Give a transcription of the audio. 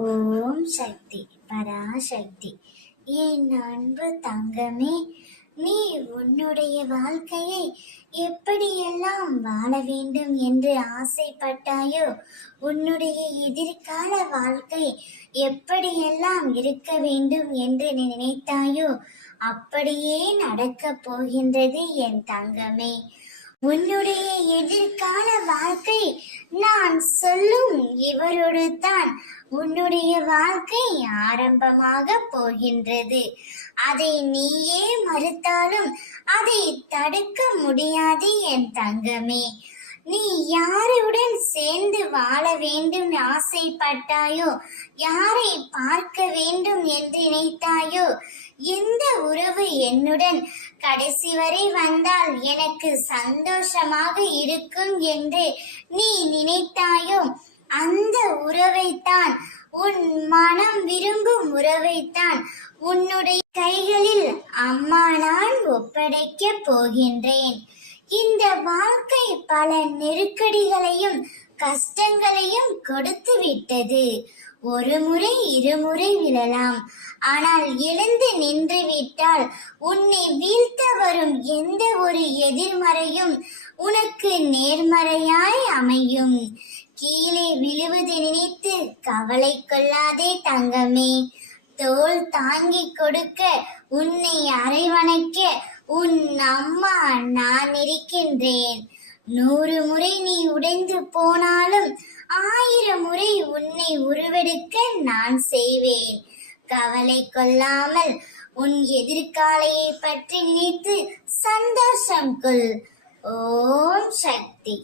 ஓம் சக்தி பராசக்தி. என் அன்பு தங்கமே, நீ உன்னுடைய வாழ்க்கையை எப்படியெல்லாம் வாழ வேண்டும் என்று ஆசைப்பட்டாயோ, உன்னுடைய எதிர்கால வாழ்க்கை எப்படியெல்லாம் இருக்க வேண்டும் என்று நினைத்தாயோ, அப்படியே நடக்கப் போகின்றது என் தங்கமே. உன்னுடைய எதிர்கால வாழ்க்கை நான் சொல்லும் இவரோடு தான் உன்னுடைய வாழ்க்கை ஆரம்பமாக போகின்றது. அதை நீயே மறுத்தாலும் அதை தடுக்க முடியாது என் தங்கமே. நீ யாருடன் சேர்ந்து வாழ வேண்டும் ஆசைப்பட்டாயோ, யாரை பார்க்க வேண்டும் என்று நினைத்தாயோ, எந்த உறவு என்னுடன் கடைசி வரை வந்தால் எனக்கு சந்தோஷமாக இருக்கும் என்று நீ நினைத்தாயோ, அந்த உறவைத்தான், உன் மனம் விரும்பும் உறவைத்தான் உன்னுடைய கைகளில் அம்மா நான் ஒப்படைக்க போகின்றேன். இந்த வாழ்க்கை பல நெருக்கடிகளையும் கஷ்டங்களையும் கொடுத்து விட்டது. ஒரு முறை இருமுறை விழலாம், ஆனால் எழுந்து நின்று விட்டால் உன்னை வீழ்த்த வரும் எந்த ஒரு எதிர்மறையும் உனக்கு நேர்மறையாய் அமையும். கீழே விழுவது நினைத்து கவலை கொள்ளாதே தங்கமே. தோள் தாங்கி கொடுக்க, உன்னை அரவணைக்க உன் அம்மா நான் இருக்கின்றேன். 100 முறை நீ உடைந்து போனாலும் 1000 முறை உன்னை உருவெடுக்க நான் செய்வேன். கவலை கொள்ளாமல் உன் எதிர்காலையை பற்றி நினைத்து சந்தோஷம் கொள். ஓம் சக்தி.